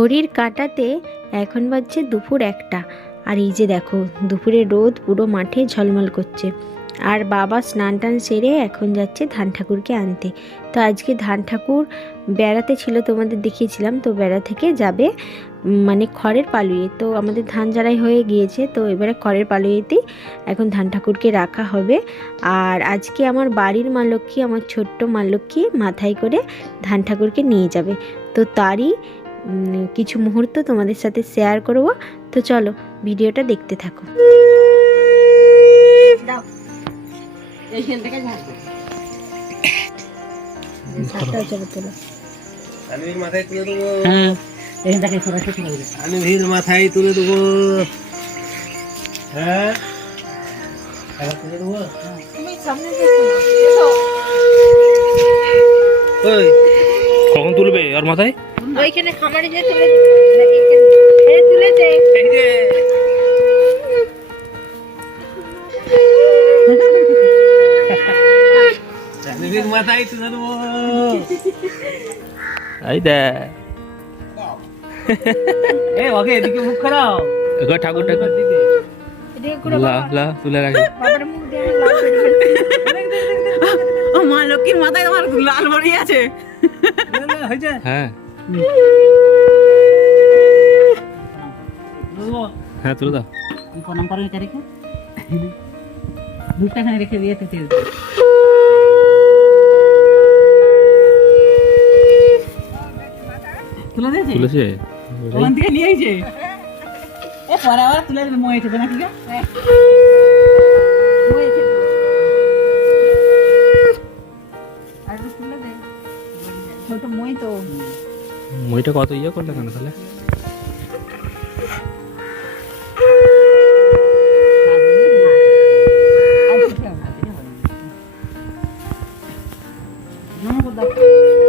ঘড়ির কাঁটাতে এখন বাজছে দুপুর 1টা। আর এই যে দেখো দুপুরে রোদ পুরো মাঠে ঝলমল করছে। আর বাবা স্নান টান সেরে এখন যাচ্ছে ধান ঠাকুরকে আনতে। তো আজকে ধান ঠাকুর বেড়াতে ছিল, তোমাদের দেখিয়েছিলাম। তো বেড়া থেকে যাবে মানে খড়ের পালুয়ে। তো আমাদের ধান ঝাড়াই হয়ে গিয়েছে, তো এবারে খড়ের পালুয়েতেই এখন ধান ঠাকুরকে রাখা হবে। আর আজকে আমার বাড়ির মা লক্ষ্মী, আমার ছোট্ট মা লক্ষ্মী মাথায় করে ধান ঠাকুরকে নিয়ে যাবে। তো তারই কিছু মুহূর্ত তোমাদের সাথে শেয়ার করব। তো চলো ভিডিওটা দেখতে থাকো। মাথায় তুলে দেবো। আনির মাথায় তুলে দেবো। হ্যাঁ তুলে দেবো। কখন তুলবে ওর মাথায়? ওইখানে খামারে যে তুলেছে মাথায় তুলে দেবো। এই দে ওকে এদিকে মুখ করাও। এগো ঠাকুর ঠাকুর লা লা তুলে রাখি। ও মা লক্ষ্মীর মাথায় আমার লাল বাড়ি আছে। হ্যাঁ হ্যাঁ তুলে দাও। প্রণাম করো এটা রেখে দুধটা এখানে রেখে দিয়ে তেল তুলে দিয়েছে। তুলেছে ওখান থেকে নিয়ে আইছে। ও পরে আবার তুলে দেবে, ময়ে দেবে না ঠিক আছে। ছোট মই তো মইটা কত ইয়ে করলে কেন তাহলে? নমস্কার।